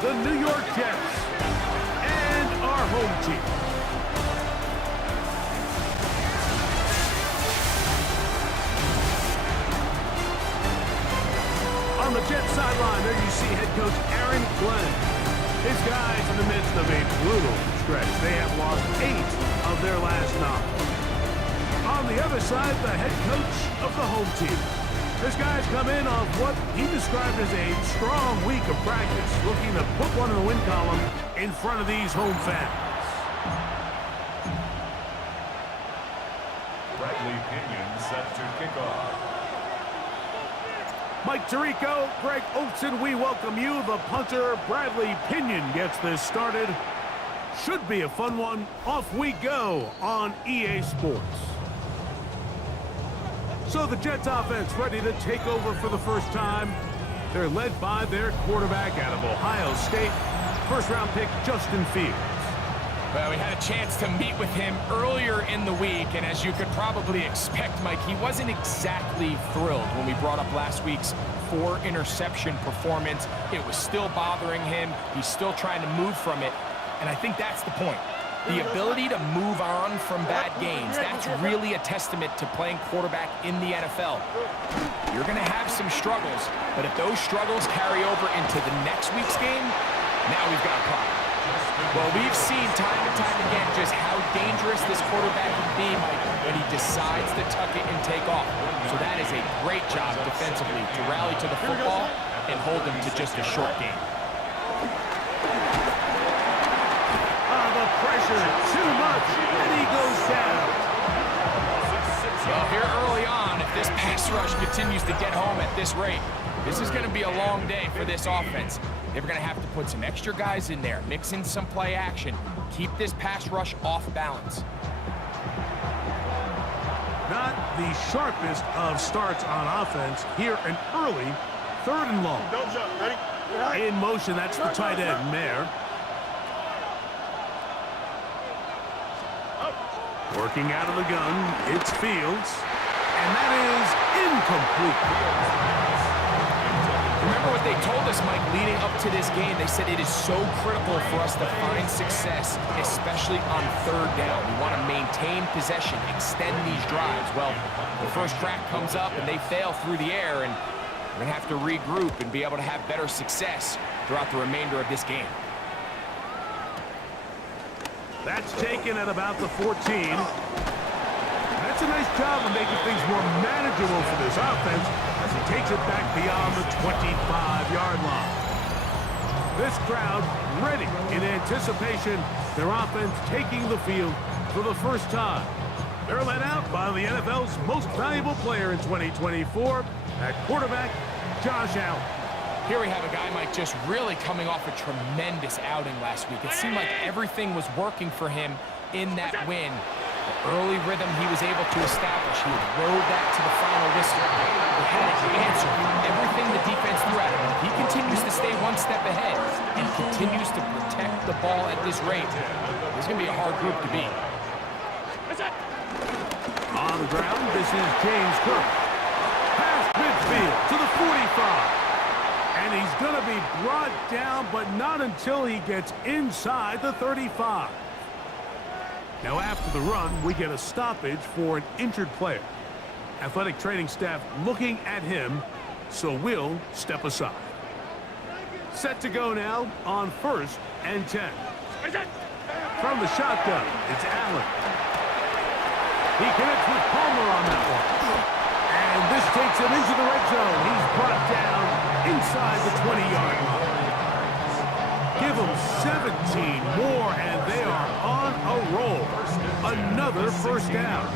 the New York Jets, and our home team. On the Jets sideline, there you see head coach Aaron Glenn. His guys in the midst of a brutal stretch. They have lost 8 of their last 9. On the other side, the head coach of the home team. His guys come in off what he described as a strong week of practice, looking to put one in the win column in front of these home fans. Bradley Pinion set to kick off. Mike Tirico, Greg Olson, we welcome you. The punter, Bradley Pinion, gets this started. Should be a fun one. Off we go on EA Sports. So the Jets offense ready to take over for the first time. They're led by their quarterback out of Ohio State, first-round pick Justin Fields. Well, we had a chance to meet with him earlier in the week, and as you could probably expect, Mike, he wasn't exactly thrilled when we brought up last week's 4-interception performance. It was still bothering him. He's still trying to move from it, and I think that's the point. The ability to move on from bad games, that's really a testament to playing quarterback in the NFL. You're going to have some struggles, but if those struggles carry over into the next week's game, now we've got a problem. Well, we've seen time and time again just how dangerous this quarterback can be, Mike, when he decides to tuck it and take off. So that is a great job defensively to rally to the football and hold him to just a short game. The pressure, too much, and he goes down. Well, here early on, if this pass rush continues to get home at this rate, this is going to be a long day for this offense. They're going to have to put some extra guys in there, mix in some play action, keep this pass rush off balance. Not the sharpest of starts on offense. Here an early 3rd and long. Don't jump. Ready? In motion, that's the tight end, Mayer. Working out of the gun, it's Fields. And that is incomplete. Remember what they told us, Mike, leading up to this game. They said it is so critical for us to find success, especially on 3rd down. We want to maintain possession, extend these drives. Well, the first crack comes up and they fail through the air, and we're going to have to regroup and be able to have better success throughout the remainder of this game. That's taken at about the 14. That's a nice job of making things more manageable for this offense as he takes it back beyond the 25-yard line. This crowd ready in anticipation, their offense taking the field for the first time. They're led out by the NFL's most valuable player in 2024, at quarterback, Josh Allen. Here we have a guy, Mike, just really coming off a tremendous outing last week. It seemed like everything was working for him in that win. The early rhythm he was able to establish, he rode that to the final whistle. He had an answer. Everything the defense threw at him. He continues to stay one step ahead and continues to protect the ball at this rate. It's going to be a hard group to beat. On the ground, this is James Cook. Past midfield to the 45. And he's going to be brought down, but not until he gets inside the 35. Now, after the run, we get a stoppage for an injured player. Athletic training staff looking at him, so we'll step aside. Set to go now on 1st and 10. From the shotgun, it's Allen. He connects with Palmer on that one. And this takes him into the red zone. He's brought down inside the 20-yard line. Give them 17 more, and they are on a roll. Another first down.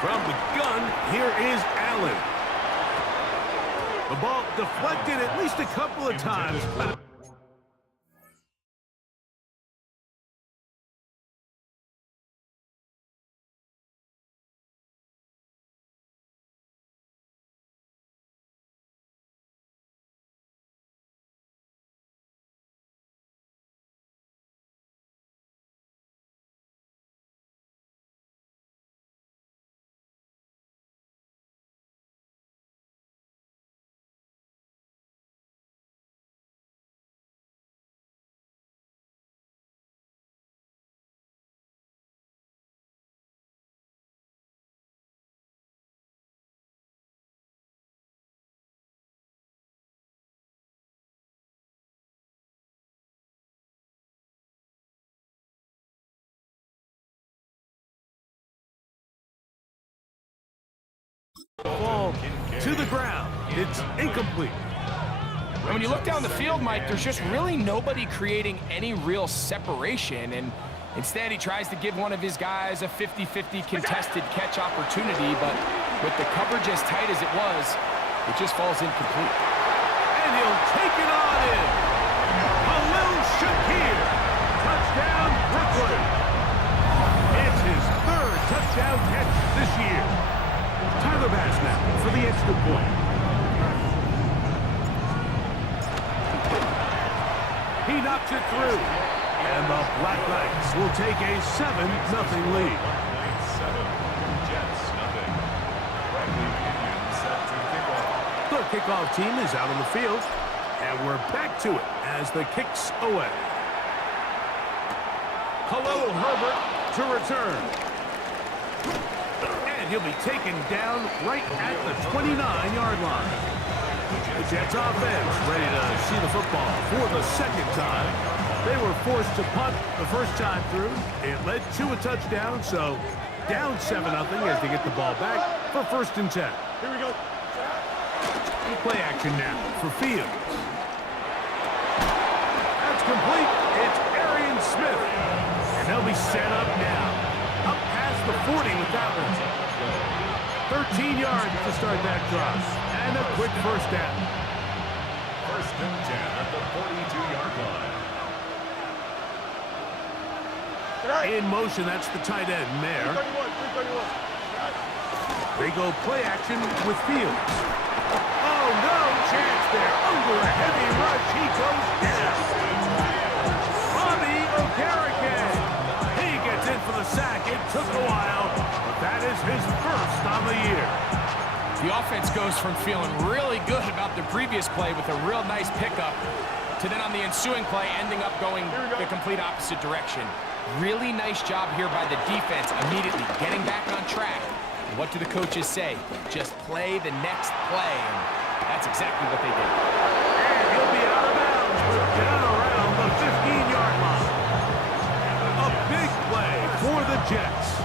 From the gun, here is Allen. The ball deflected at least a couple of times. Ball to the ground. It's incomplete. And when you look down the field, Mike, there's just really nobody creating any real separation. And instead, he tries to give one of his guys a 50-50 contested catch opportunity. But with the coverage as tight as it was, it just falls incomplete. And he'll take it on in. Khalil Shakir. Touchdown, Brooklyn. It's his third touchdown catch this year. Tyler Bass now for the extra point. He knocks it through. And the Black Knights will take a 7-0 lead. 7, Jets, nothing. Bradley Pinion set to kick off. The kickoff team is out on the field. And we're back to it as the kick's away. Khalil Herbert to return. And he'll be taken down right at the 29-yard line. The Jets offense ready to see the football for the second time. They were forced to punt the first time through. It led to a touchdown, so down 7-0 as they get the ball back for 1st and 10. Here we go. Play action now for Fields. That's complete. It's Arian Smith. And they'll be set up now. Up past the 40 with that one. 13 yards to start that drive. And a quick first down. 1st and 10 at the 42-yard line. In motion, that's the tight end, Mayer. 331. They go play action with Fields. Oh, no chance there. Under a heavy rush, he goes down. Bobby Okereke. He gets in for the sack. It took a while, but that is his first on the year. The offense goes from feeling really good about the previous play with a real nice pickup to then on the ensuing play ending up going the complete opposite direction. Really nice job here by the defense immediately getting back on track. What do the coaches say? Just play the next play. And that's exactly what they did. And he'll be out of bounds, but down around the 15-yard line. A big play for the Jets.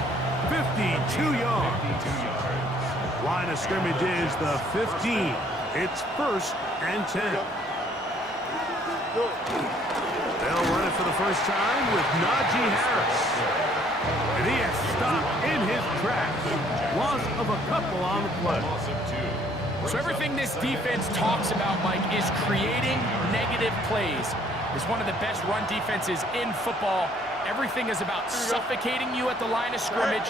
52 yards. 52 yards. Line of scrimmage is the 15. It's 1st and 10. They'll run it for the first time with Najee Harris. And he is stopped in his tracks. Loss of a couple on the play. Loss of 2. So everything this defense talks about, Mike, is creating negative plays. It's one of the best run defenses in football. Everything is about suffocating you at the line of scrimmage,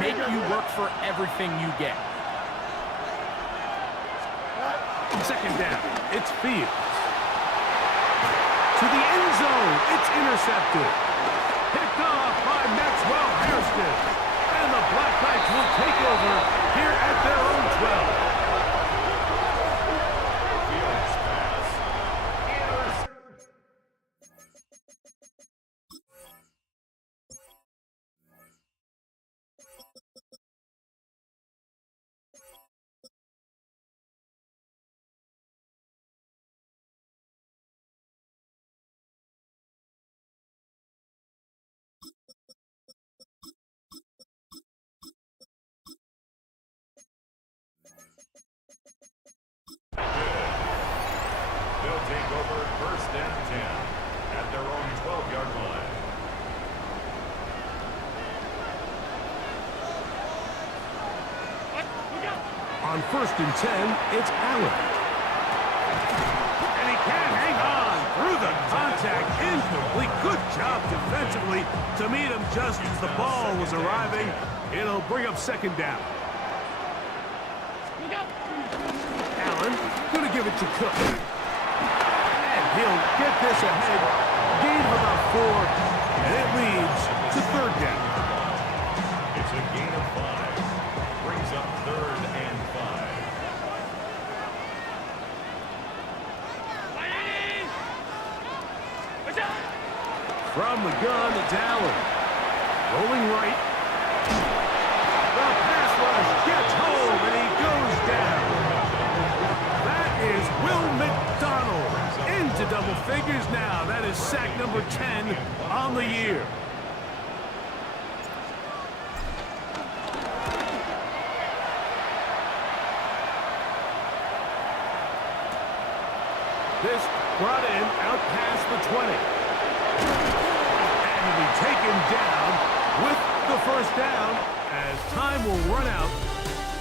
make you work for everything you get. Second down, it's Fields. To the end zone, it's intercepted. Picked off by Maxwell Hairston. And the Black Knights will take over here at their own 12. Fields pass. They'll take over 1st and 10 at their own 12-yard line. On 1st and 10, it's Allen. And he can't hang on through the contact. Incomplete. Good job defensively to meet him just as the ball was arriving. It'll bring up 2nd down. Allen going to give it to Cook. And he'll get this ahead. Gain of about 4. And it leads to 3rd down. It's a gain of 5. Brings up 3rd and 5. From the gun, it's Allen. Rolling right. The pass rush gets home, and he goes down. That is Will McDonald into double figures now. That is sack number 10 on the year. This brought in out past the 20. And he'll be taken down with the first down as time will run out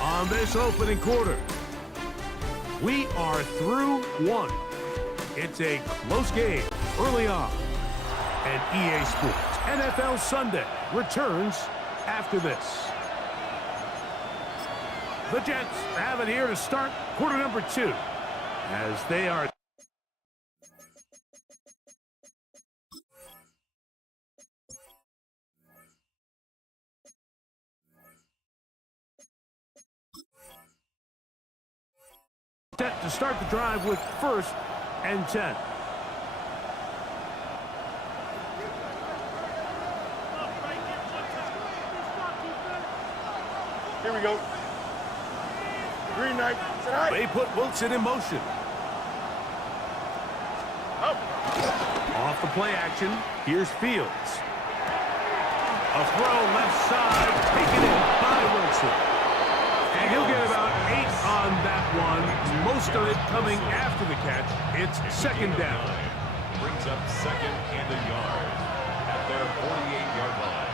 on this opening quarter. We are through one. It's a close game early on. And EA Sports NFL Sunday returns after this. The Jets have it here to start quarter number 2 as they are set to start the drive with 1st and 10. Here we go. Green light. They put Wilson in motion. Off the play action, here's Fields. A throw left side, taken in by Wilson. And he'll get about 8 on that one. Most of it coming after the catch. It's 2nd down. Brings up 2nd and a yard at their 48-yard line.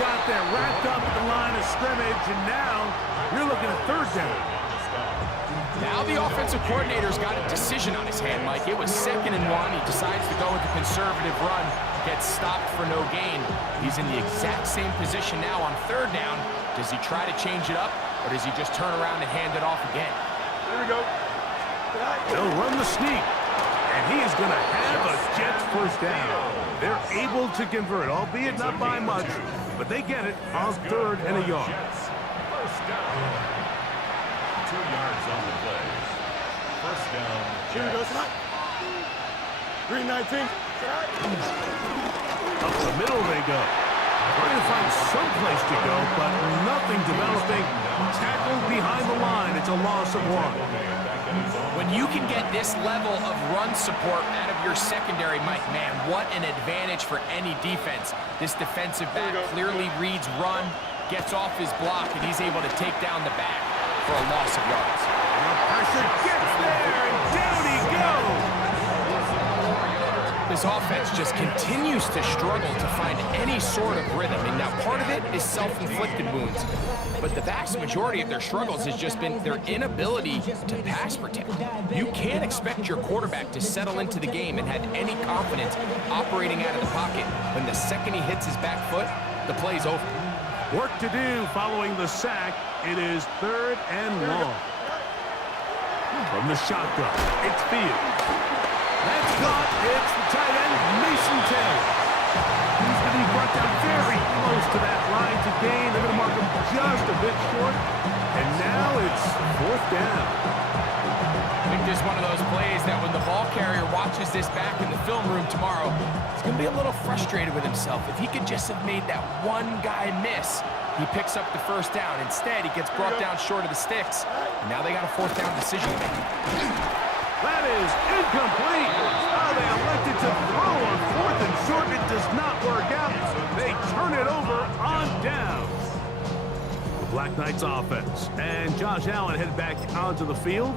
Got there, wrapped up at the line of scrimmage, and now you're looking at 3rd down. Now the offensive coordinator's got a decision on his hand, Mike. It was 2nd and 1. He decides to go with a conservative run, gets stopped for no gain. He's in the exact same position now on 3rd down. Does he try to change it up, or does he just turn around and hand it off again? Here we go. They'll run the sneak, and he is going to have a Jets 1st down. They're able to convert, albeit not by much, but they get it on 3rd and a yard. 1st down. 2 yards on the play. 1st down. Here we go tonight. Green 19. Up the middle they go. Trying to find some place to go, but nothing developing. Tackled behind the line. It's a loss of 1. When you can get this level of run support out of your secondary, Mike, man, what an advantage for any defense. This defensive back clearly reads run, gets off his block, and he's able to take down the back for a loss of yards. The pressure gets there, and down he goes. This offense just continues to struggle to find any sort of rhythm. And now part of it is self-inflicted wounds. But the vast majority of their struggles has just been their inability to pass protect. You can't expect your quarterback to settle into the game and have any confidence operating out of the pocket. When the second he hits his back foot, the play's over. Work to do following the sack. It is 3rd and long. From the shotgun, it's Fields. That's caught. It's the tight end, Mason Taylor. He's going to be brought down very close to that line to gain. They're going to mark him just a bit short. And now it's 4th down. I think this is one of those plays that when the ball carrier watches this back in the film room tomorrow, he's going to be a little frustrated with himself. If he could just have made that one guy miss, he picks up the 1st down. Instead, he gets brought down short of the sticks. And now they got a 4th down decision to make. That is incomplete. They elected to throw on 4th and short. It does not work out. They turn it over on down. The Black Knights offense. And Josh Allen headed back onto the field.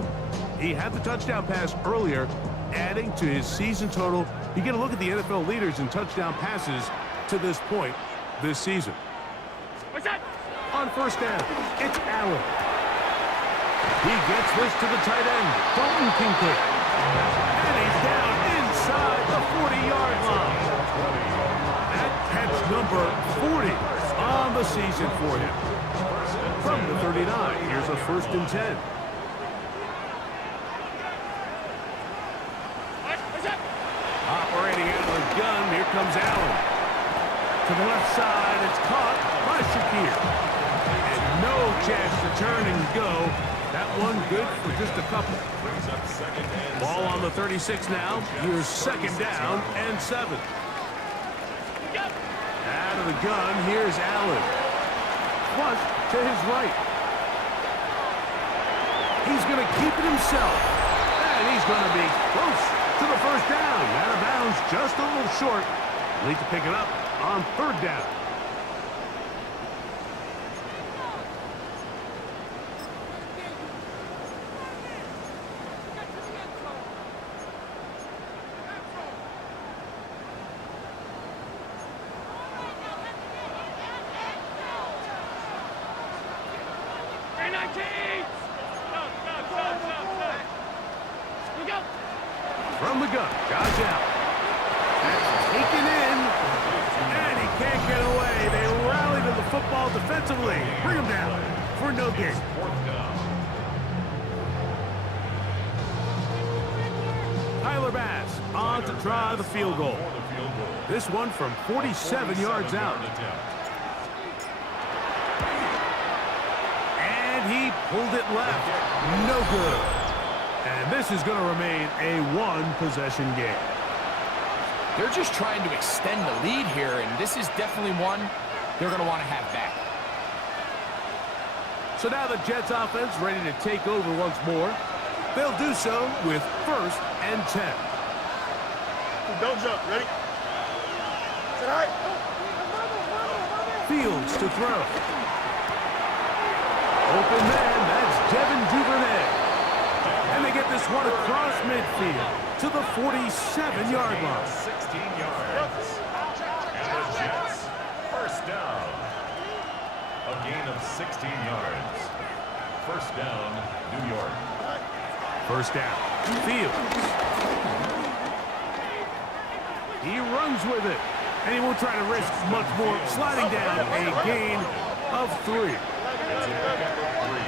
He had the touchdown pass earlier, adding to his season total. You get a look at the NFL leaders in touchdown passes to this point this season. What's that? On 1st down, it's Allen. He gets this to the tight end, Dalton Kincaid. And he's down inside the 40-yard line. That catch number 40 on the season for him. From the 39, here's a 1st and 10. Operating out of the gun, here comes Allen. To the left side, it's caught by Shakir. And no chance to turn and go. That one good for just a couple. Ball on the 36 now. Here's 2nd down and 7. Out of the gun, here's Allen. Flush to his right. He's going to keep it himself. And he's going to be close to the 1st down. Out of bounds, just a little short. Need to pick it up on 3rd down. From the gun, God's out. That's taken in, and he can't get away. They rally to the football defensively. Bring him down for no gain. Tyler Bass on to try the field goal. This one from 47 yards out. And he pulled it left. No good. And this is going to remain a one-possession game. They're just trying to extend the lead here, and this is definitely one they're going to want to have back. So now the Jets offense ready to take over once more. They'll do so with 1st and 10. Don't jump. Ready? Sit high. Fields to throw. Open man, that's Devin Duvernay. And they get this one across midfield to the 47-yard line. 16 yards. And the Jets, 1st down. A gain of 16 yards. 1st down, New York. 1st down. Fields. He runs with it. And he won't try to risk much more, sliding down a gain of 3. It's a pickup of 3.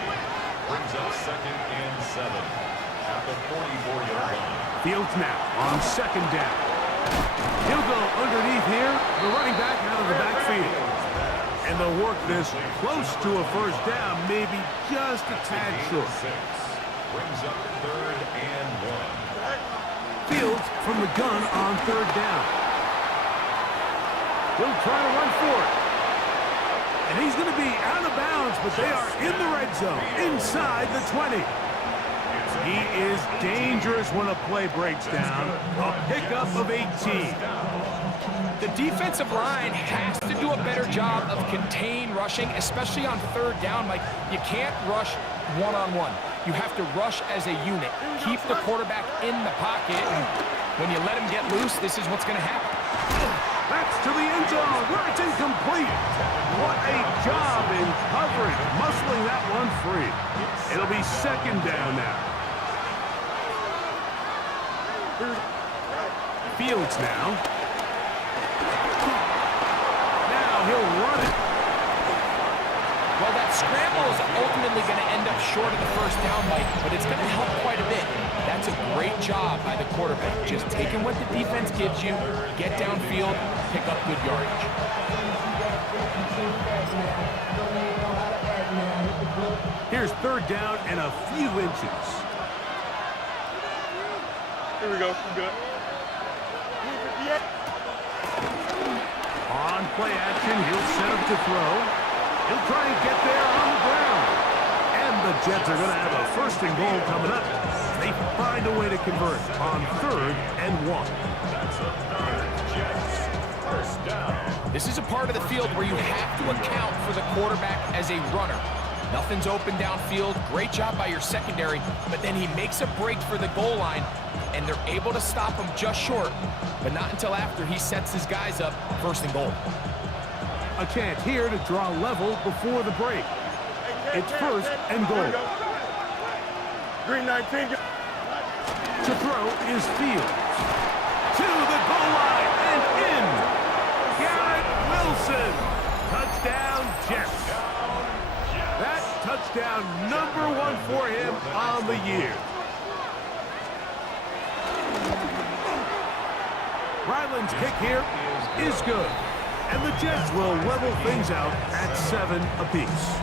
Brings up 2nd and 7 at the 44-yard line. Fields now on 2nd down. He'll go underneath here, the running back out of the backfield. And they'll work this close to a 1st down, maybe just a tad short. 6. Brings up 3rd and 1. Fields from the gun on 3rd down. He'll try to run for it. And he's going to be out of bounds, but they are in the red zone, inside the 20. He is dangerous when a play breaks down. A pickup of 18. The defensive line has to do a better job of contain rushing, especially on 3rd down. Like, you can't rush one-on-one. You have to rush as a unit. Keep the quarterback in the pocket, and when you let him get loose, this is what's going to happen. That's to the end zone, where it's incomplete. What a job in coverage, muscling that one free. It'll be 2nd down now. Fields now. Now he'll run it. Well, that scramble is ultimately going to end up short of the 1st down, Mike, but it's going to help quite a bit. That's a great job by the quarterback. Just taking what the defense gives you, get downfield, pick up good yardage. Here's 3rd down and a few inches. Here we go. Good. On play action, he'll set up to throw. He'll try and get there on the ground. And the Jets are going to have a 1st and goal coming up. They find a way to convert on 3rd and 1. That's a 3rd. Jets, 1st down. This is a part of the field where you have to account for the quarterback as a runner. Nothing's open downfield. Great job by your secondary, but then he makes a break for the goal line, and they're able to stop him just short, but not until after he sets his guys up 1st and goal. A chance here to draw level before the break. It's 1st and goal. Green 19. To throw is Fields. To the goal line and in. Garrett Wilson. Touchdown, Jets. That touchdown #1 for him on the year. Ryland's kick here is good. And the Jets will level things out at 7 apiece.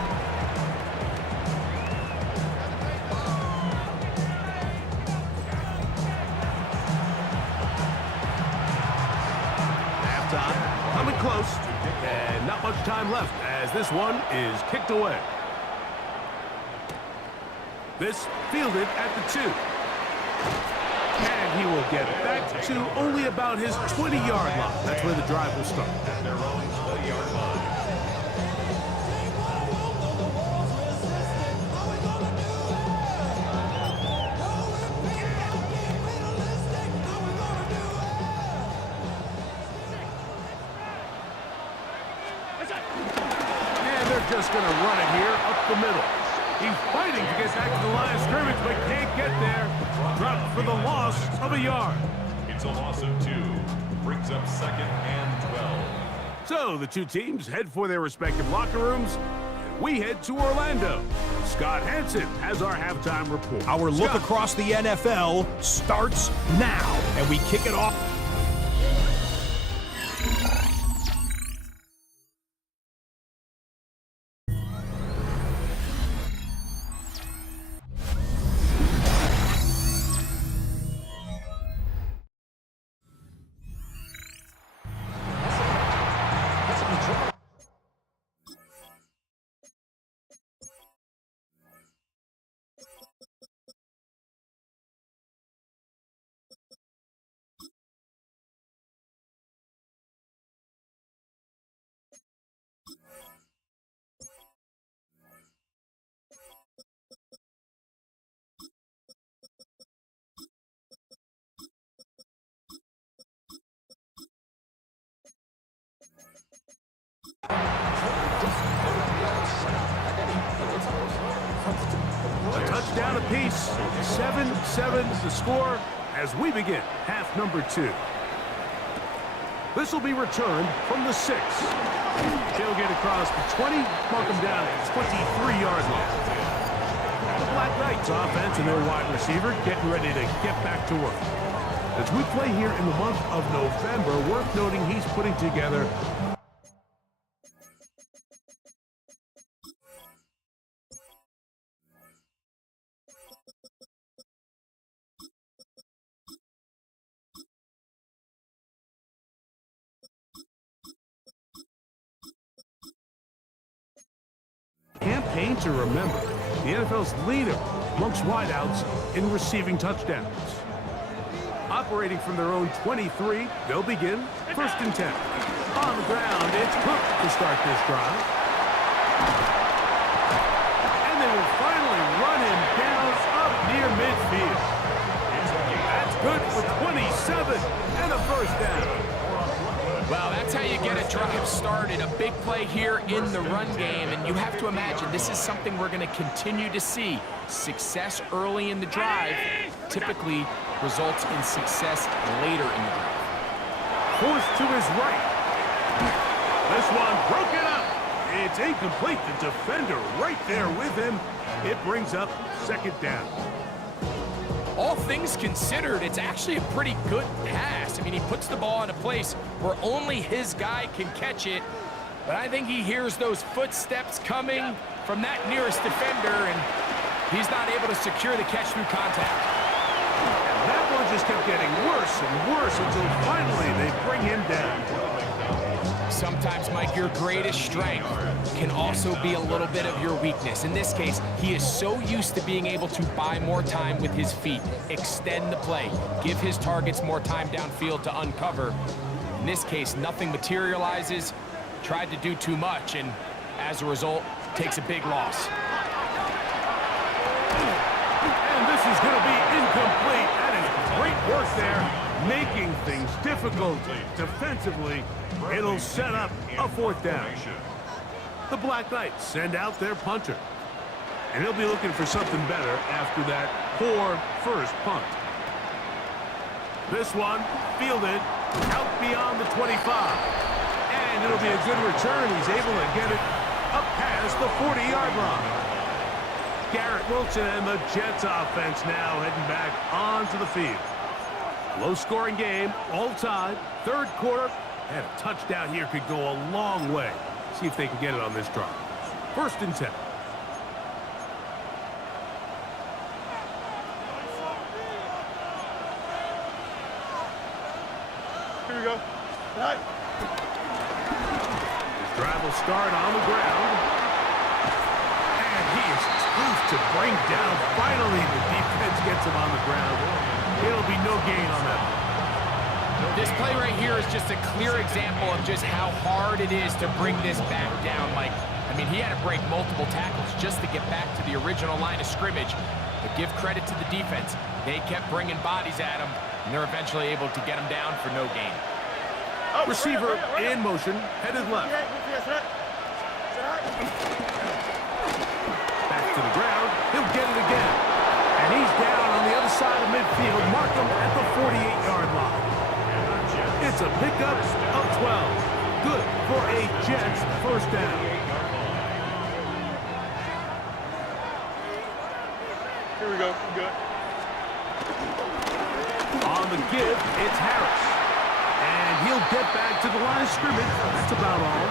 Halftime coming close, and not much time left as this one is kicked away. This fielded at the 2. And he will get back to only about his 20-yard line. That's where the drive will start. Their own 20-yard line. And they're just going to run it here up the middle. He's fighting to get back to the line of scrimmage, but can't get there. Dropped for the loss of a yard. It's a loss of 2. Brings up 2nd and 12. So the two teams head for their respective locker rooms. We head to Orlando. Scott Hansen has our halftime report. Our look Scott. across the NFL starts now, and we kick it off. A touchdown apiece, 7-7 the score as we begin half number 2. This will be returned from the 6. They'll get across the 20, mark them down at 23-yard line. The Black Knights offense and their wide receiver getting ready to get back to work. As we play here in the month of November, worth noting he's putting together campaign to remember the NFL's leader amongst wideouts in receiving touchdowns. Operating from their own 23, they'll begin 1st and 10. On the ground, it's Cook to start this drive. And they will finally run him down up near midfield. That's good for 27 and a 1st down. Well, that's how you get a drive started. A big play here in the run game, and you have to imagine this is something we're going to continue to see. Success early in the drive typically results in success later in the drive. Forced to his right. This one broken up. It's incomplete. The defender right there with him. It brings up 2nd down. All things considered, it's actually a pretty good pass. I mean, he puts the ball in a place where only his guy can catch it. But I think he hears those footsteps coming from that nearest defender, and he's not able to secure the catch through contact. And that one just kept getting worse and worse until finally they bring him down. Sometimes, Mike, your greatest strength can also be a little bit of your weakness. In this case, he is so used to being able to buy more time with his feet, extend the play, give his targets more time downfield to uncover. In this case, nothing materializes, tried to do too much, and as a result, takes a big loss. And this is going to be incomplete. That is great work there, making things difficult defensively. It'll set up a 4th down. The Black Knights send out their punter. And he'll be looking for something better after that poor first punt. This one fielded out beyond the 25. And it'll be a good return. He's able to get it up past the 40-yard line. Garrett Wilson and the Jets offense now heading back onto the field. Low-scoring game, all tied, 3rd quarter. And a touchdown here could go a long way. See if they can get it on this drive. 1st and 10. Here we go. All right. This drive will start on the ground. And he is tough to bring down. Finally, the defense gets him on the ground. It'll be no gain on that. This play right here is just a clear example of just how hard it is to bring this back down, Mike. I mean, he had to break multiple tackles just to get back to the original line of scrimmage. But give credit to the defense. They kept bringing bodies at him, and they're eventually able to get him down for no gain. Receiver in motion, headed left. Back to the ground. He'll get it again. And he's down on the other side of midfield. Mark him at the 48-yard line. It's a pickup of 12. Good for a Jets first down. Here we go. Good. On the give, it's Harris. And he'll get back to the line of scrimmage. That's about all.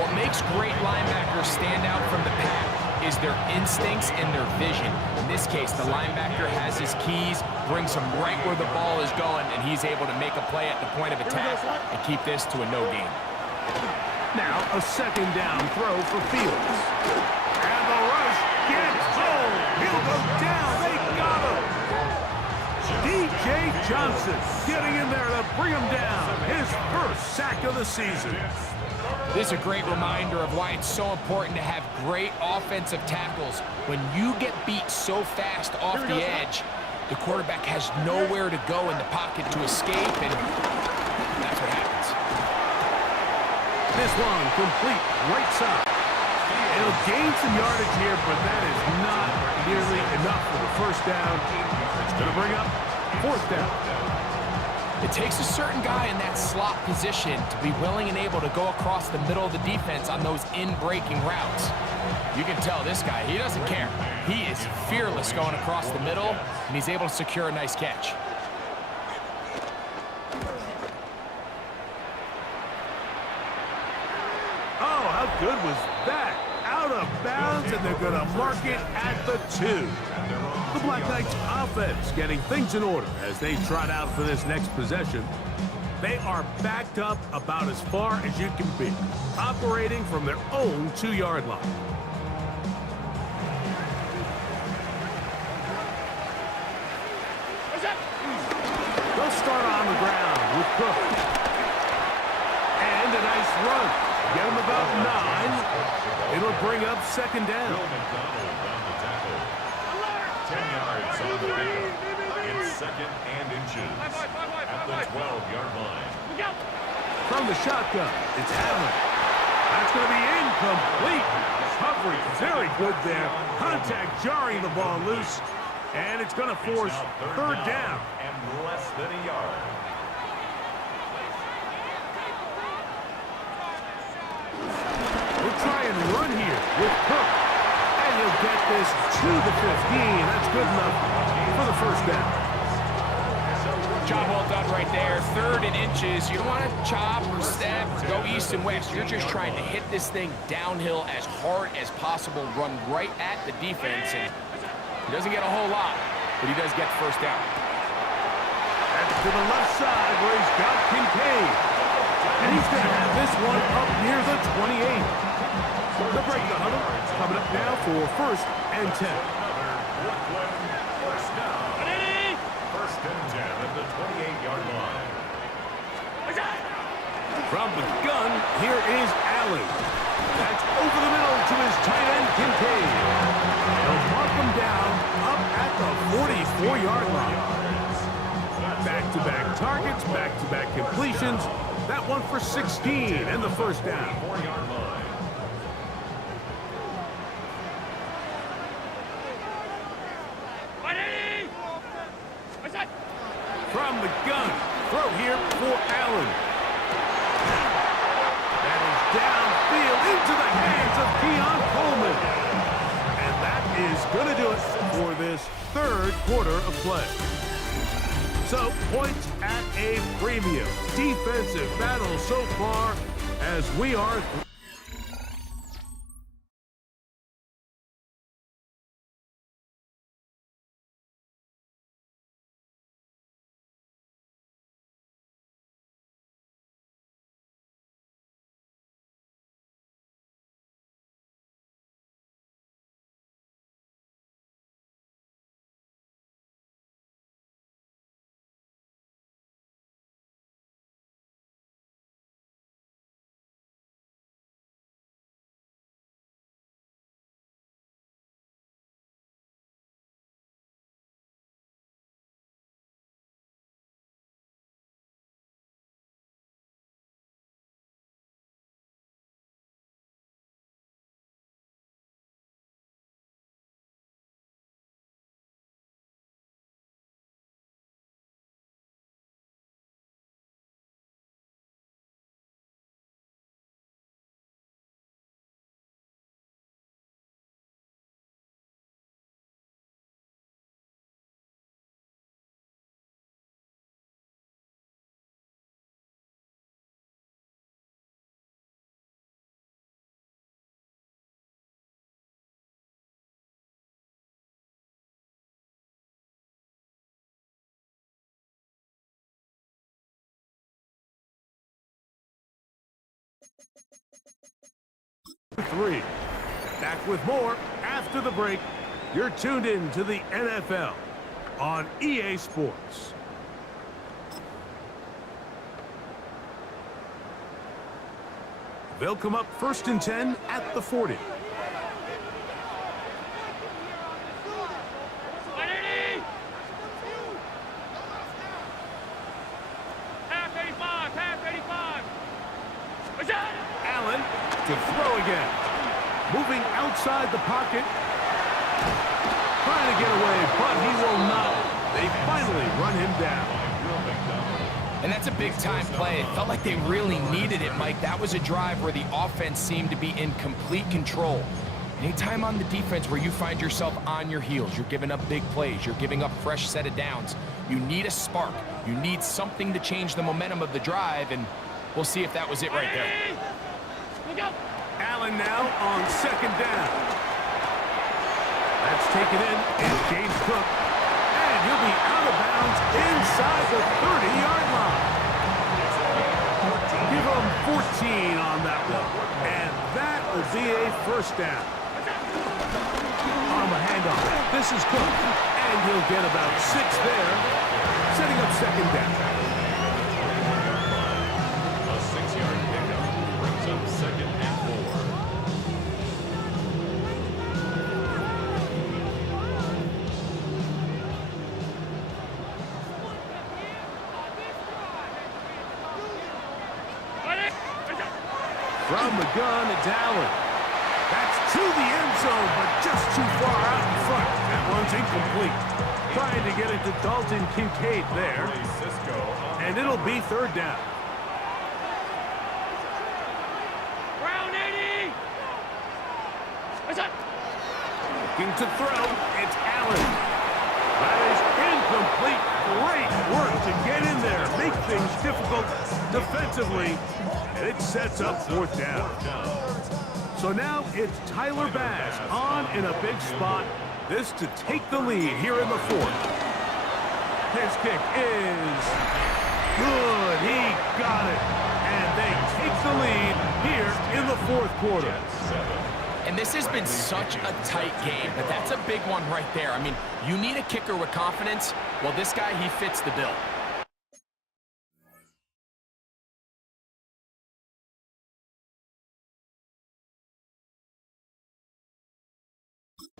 What makes great linebackers stand out from the pack is their instincts and their vision. In this case, the linebacker has his keys, brings him right where the ball is going, and he's able to make a play at the point of attack and keep this to a no gain. Now a second down throw for Fields. And the rush gets home. He'll go down. They got him. DJ Johnson getting in there to bring him down. His first sack of the season. This is a great reminder of why it's so important to have great offensive tackles. When you get beat so fast off the edge, the quarterback has nowhere to go in the pocket to escape, and that's what happens. This one complete right side. It'll gain some yardage here, but that is not nearly enough for the first down. It's going to bring up fourth down. It takes a certain guy in that slot position to be willing and able to go across the middle of the defense on those in-breaking routes. You can tell this guy, he doesn't care. He is fearless going across the middle, and he's able to secure a nice catch. Oh, how good was that? Out of bounds, and they're going to mark it at the 2. The Black Knights offense getting things in order as they trot out for this next possession. They are backed up about as far as you can be, operating from their own 2-yard line. They'll start on the ground with Cook. And a nice run. Get him about 9. It'll bring up second down. 10 yards on the pickup. It's second and inches at the 12-yard line. From the shotgun, it's Allen. That's going to be incomplete. Coverage very good there. Contact jarring the ball loose. And it's going to force third down. And less than a yard. We'll try and run here with Cook. And he'll get this to the 15. That's good enough for the first down. Job well done right there. 3rd and inches. You don't want to chop or step or go east and west. You're just trying to hit this thing downhill as hard as possible, run right at the defense. And he doesn't get a whole lot, but he does get the first down. That's to the left side where he's got Kincaid. And he's going to have this one up near the 28. The break the huddle coming up now for 1st and 10. First and 10 at the 28-yard line. From the gun, here is Allen. That's over the middle to his tight end, Kincaid. They'll mark him down up at the 44-yard line. Back-to-back targets, back-to-back completions. That one for 16 and the first down. 4-yard line. From the gun, throw here for Allen. That is downfield into the hands of Keon Coleman. And that is going to do it for this 3rd quarter of play. So, points at a premium. Defensive battle so far as we are 3. Back with more after the break. You're tuned in to the NFL on EA Sports. They'll come up 1st and 10 at the 40. Allen to throw again. Moving outside the pocket. Trying to get away, but he will not. They finally run him down. And that's a big-time play. It felt like they really needed it, Mike. That was a drive where the offense seemed to be in complete control. Anytime on the defense where you find yourself on your heels, you're giving up big plays, you're giving up fresh set of downs, you need a spark. You need something to change the momentum of the drive, and we'll see if that was it right there. Allen now on 2nd down. That's taken in, and James Cook. And he'll be out of bounds inside the 30-yard line. Give him 14 on that one. And that will be a 1st down. On the handoff, this is Cook. And he'll get about 6 there, setting up 2nd down. A 6-yard pickup brings up 2nd and 4. From the gun, it's Allen. That's to the end zone, but just too far out in front. That one's incomplete. Trying to get it to Dalton Kincaid there. And it'll be 3rd down. Round 80! Looking to throw, it's Allen. That is incomplete. Great work to get in there, make things difficult defensively, and it sets up 4th down. So now it's Tyler Bass on in a big spot. This to take the lead here in the 4th. His kick is good. He got it. And they take the lead here in the 4th quarter. And this has been such a tight game, but that's a big one right there. I mean, you need a kicker with confidence. Well, this guy, he fits the bill.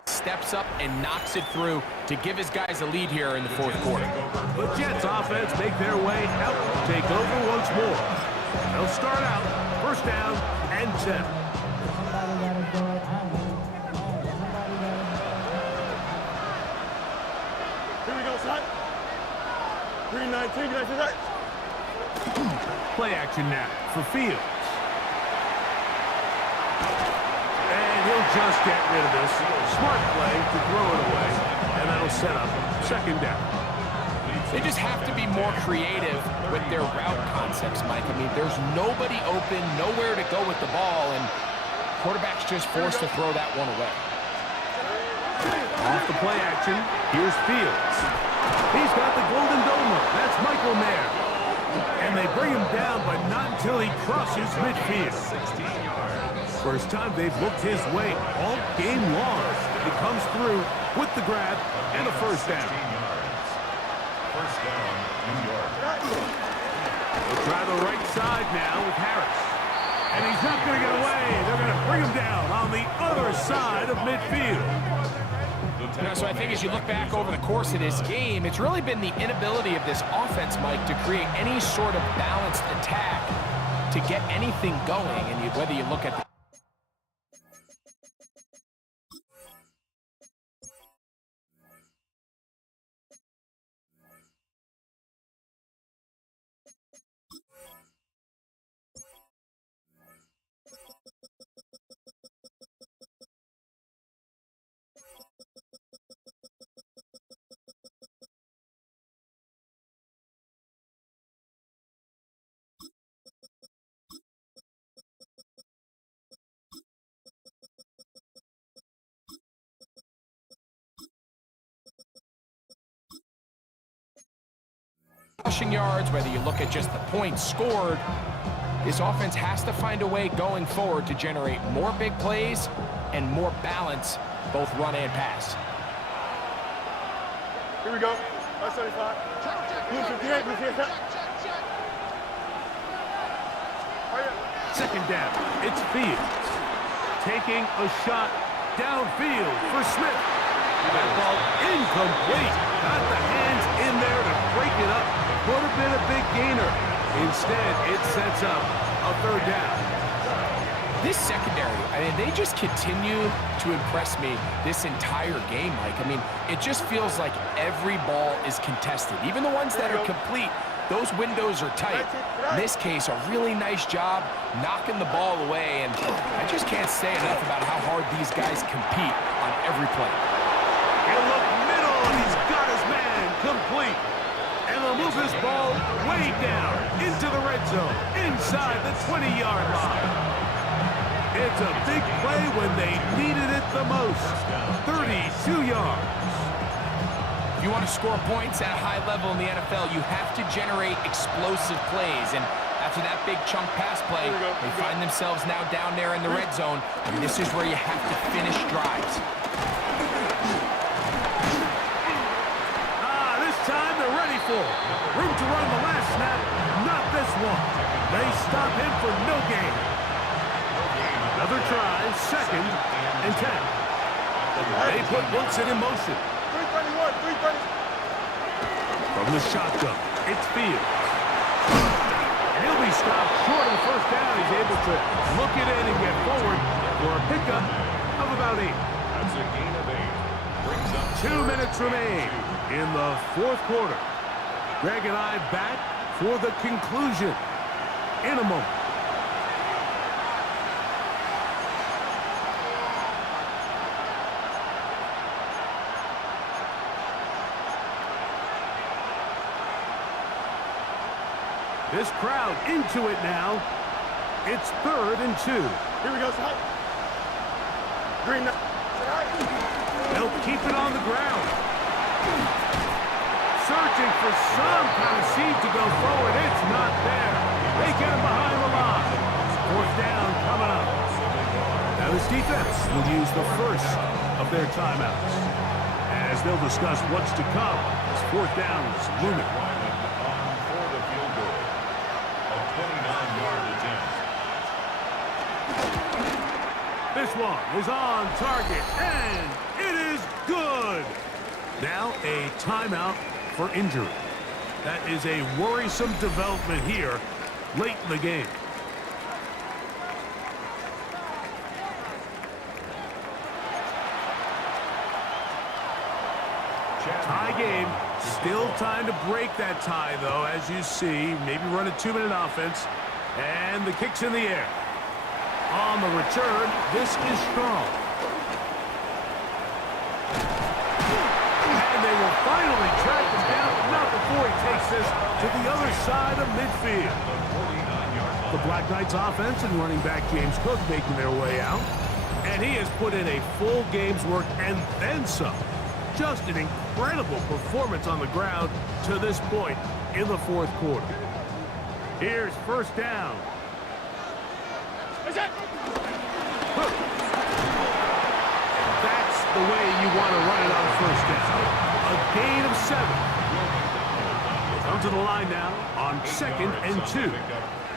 Steps up and knocks it through to give his guys a lead here in the 4th quarter. The Jets offense make their way out, take over once more. They'll start out 1st down and 10. Here we go, son. 319, can I see that? Play action now for Fields. And he'll just get rid of this. Smart play to throw it away. And that'll set up 2nd down. They just have to be more creative with their route concepts, Mike. I mean, there's nobody open, nowhere to go with the ball, and quarterback's just forced to throw that one away. Off the play action, here's Fields. He's got the golden domer. That's Michael Mayer. And they bring him down, but not until he crosses midfield. 16 yards. First time they've looked his way all game long. He comes through with the grab and a 1st down. 16 yards. 1st down, New York. They'll try the right side now with Harris. And he's not going to get away. They're going to bring him down on the other side of midfield. You know, so I think as you look back over the course of this game, it's really been the inability of this offense, Mike, to create any sort of balanced attack to get anything going. And whether you look at the rushing yards, whether you look at just the points scored, This offense has to find a way going forward to generate more big plays and more balance, both run and pass. Here we go. 175. Blue 58, blue 58. Second down, it's Fields. Taking a shot downfield for Smith. That ball incomplete. Got the hands in there to break it up. Would have been a big gainer. Instead, it sets up a third down. This secondary, I mean, they just continue to impress me this entire game, Mike. I mean, it just feels like every ball is contested. Even the ones that are complete, those windows are tight. In this case, a really nice job knocking the ball away, and I just can't say enough about how hard these guys compete on every play. He'll look middle, and he's got his man complete. And they'll move this ball way down into the red zone, inside the 20-yard line. It's a big play when they needed it the most. 32 yards. If you want to score points at a high level in the NFL, you have to generate explosive plays. And after that big chunk pass play, they find themselves now down there in the red zone. And this is where you have to finish drives. This time they're ready for it. Room to run the last snap. Not this one. They stop him for no gain. Another try, 2nd and 10. They put Wilson in motion. 331, 330. From the shotgun, it's Fields. And he'll be stopped short of the first down. He's able to look it in and get forward for a pickup of about 8. That's a gain of 8. Brings up 2 minutes remain in the fourth quarter. Greg and I back for the conclusion in a moment. This crowd into it now. It's 3rd and 2. Here we go, side. Green. They'll keep it on the ground. Searching for some kind of seed to go forward. It's not there. They get him behind the line. 4th down coming up. Now this defense will use the first of their timeouts, as they'll discuss what's to come as 4th down is looming. for the field goal. A 29-yard attempt. This one is on target, and it is good. Now a timeout for injury. That is a worrisome development here late in the game. Tie game. Still time to break that tie, though, as you see. Maybe run a 2-minute offense. And the kick's in the air. On the return, this is strong. And they will finally track him down, but not before he takes this to the other side of midfield. The Black Knights offense and running back James Cook making their way out. And he has put in a full game's work and then some. Just an incredible performance on the ground to this point in the fourth quarter. Here's first down. That's the way you want to run it on first down. A gain of 7. Come to the line now on 2nd and 2.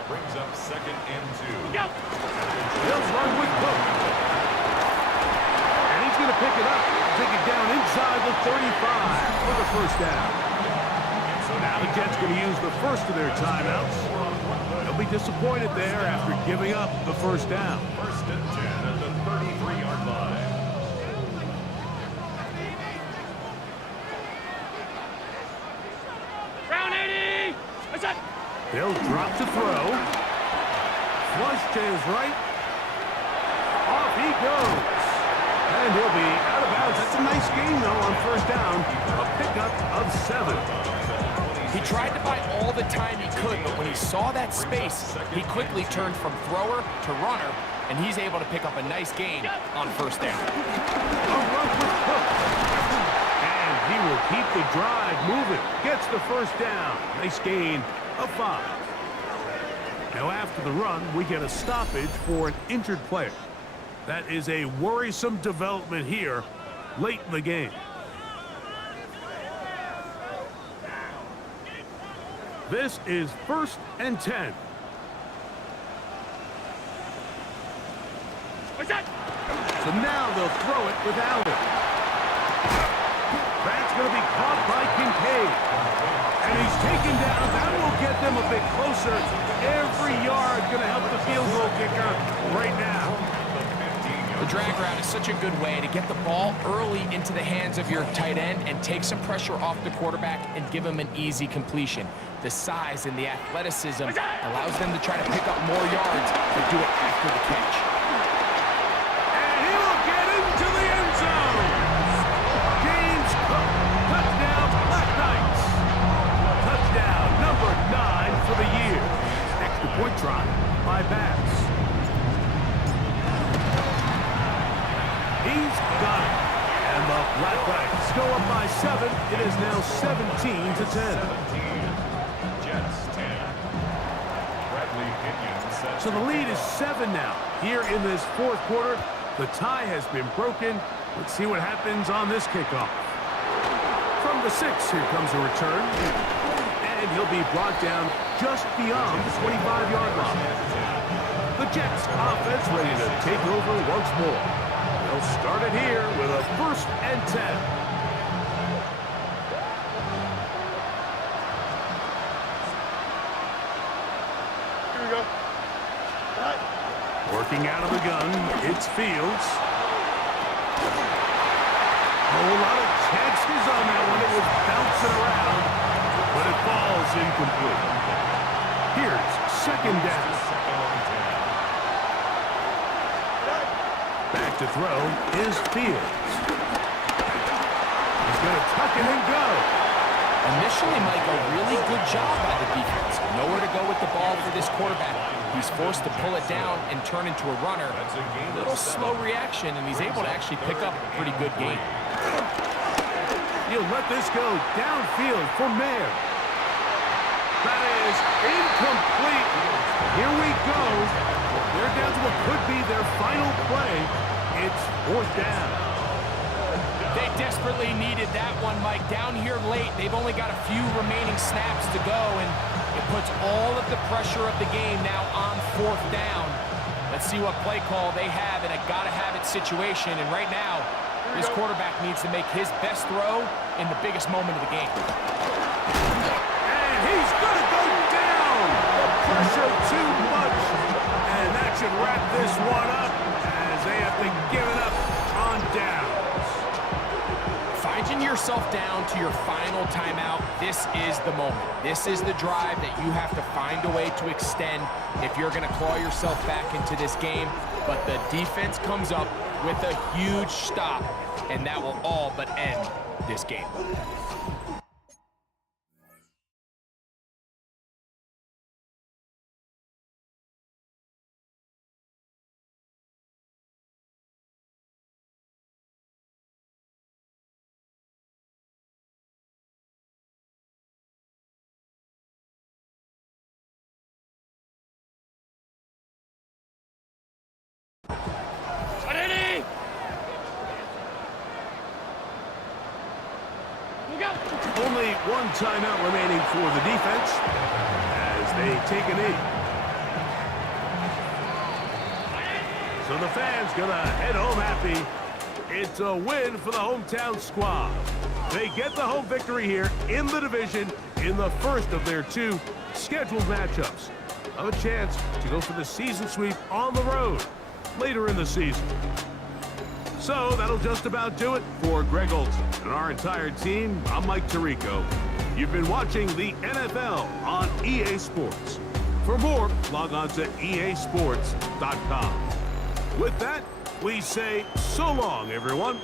Brings up 2nd and 2. He'll run with Cook. And he's going to pick it up. Take it down inside the 35 for the first down. So now the Jets going to use the first of their timeouts. They'll be disappointed there after giving up the first down. 1st and 10 at the 33-yard line. Round 80! What's that? They'll drop to throw. Flush to his right. Off he goes. And he'll be out of bounds. That's a nice gain, though, on first down. A pickup of 7. He tried to buy all the time he could, but when he saw that space, he quickly turned from thrower to runner, and he's able to pick up a nice gain on first down. A run with Cook. And he will keep the drive moving. Gets the first down. Nice gain of 5. Now after the run, we get a stoppage for an injured player. That is a worrisome development here late in the game. This is 1st and 10. So now they'll throw it without it. That's going to be caught by Kincaid. And he's taken down. That will get them a bit closer. Every yard going to help the field goal kicker right now. The drag route is such a good way to get the ball early into the hands of your tight end and take some pressure off the quarterback and give him an easy completion. The size and the athleticism allows them to try to pick up more yards, but do it after the catch. And he will get into the end zone. James Cook, touchdown, Black Knights. Touchdown number 9 for the year. Extra point try by Bass. He's got it. And the Black Knights go up by 7. It is now 17-10. 17. Jets 10. Bradley Pinion sets So the lead is 7 now. Here in this 4th quarter, the tie has been broken. Let's see what happens on this kickoff. From the 6, here comes a return. And he'll be brought down just beyond the 25-yard line. The Jets offense ready to take over once more. They'll start it here with a 1st and 10. Here we go. Working out of the gun, it's Fields. A whole lot of chances on that one. It was bouncing around, but it falls incomplete. Here's 2nd down. Back to throw is Fields. He's going to tuck it and go. Initially, Mike, a really good job by the defense. Nowhere to go with the ball for this quarterback. He's forced to pull it down and turn into a runner. A little slow reaction, and he's able to actually pick up a pretty good gain. He'll let this go downfield for Mayer. That is incomplete. Here we go. They're down to what could be their final play. It's 4th down. They desperately needed that one, Mike. Down here late, they've only got a few remaining snaps to go, and it puts all of the pressure of the game now on 4th down. Let's see what play call they have in a gotta-have-it situation, and right now, this quarterback needs to make his best throw in the biggest moment of the game. And he's going to go down. The pressure too much. And that should wrap this one up as they have to give it up on downs. Finding yourself down to your final timeout, this is the moment. This is the drive that you have to find a way to extend if you're going to claw yourself back into this game. But the defense comes up with a huge stop, and that will all but end this game. Only one timeout remaining for the defense as they take a knee. So the fans gonna head home happy. It's a win for the hometown squad. They get the home victory here in the division in the first of their 2 scheduled matchups. Have a chance to go for the season sweep on the road later in the season. So that'll just about do it for Greg Olson and our entire team. I'm Mike Tirico. You've been watching the NFL on EA Sports. For more, log on to easports.com. With that, we say so long, everyone.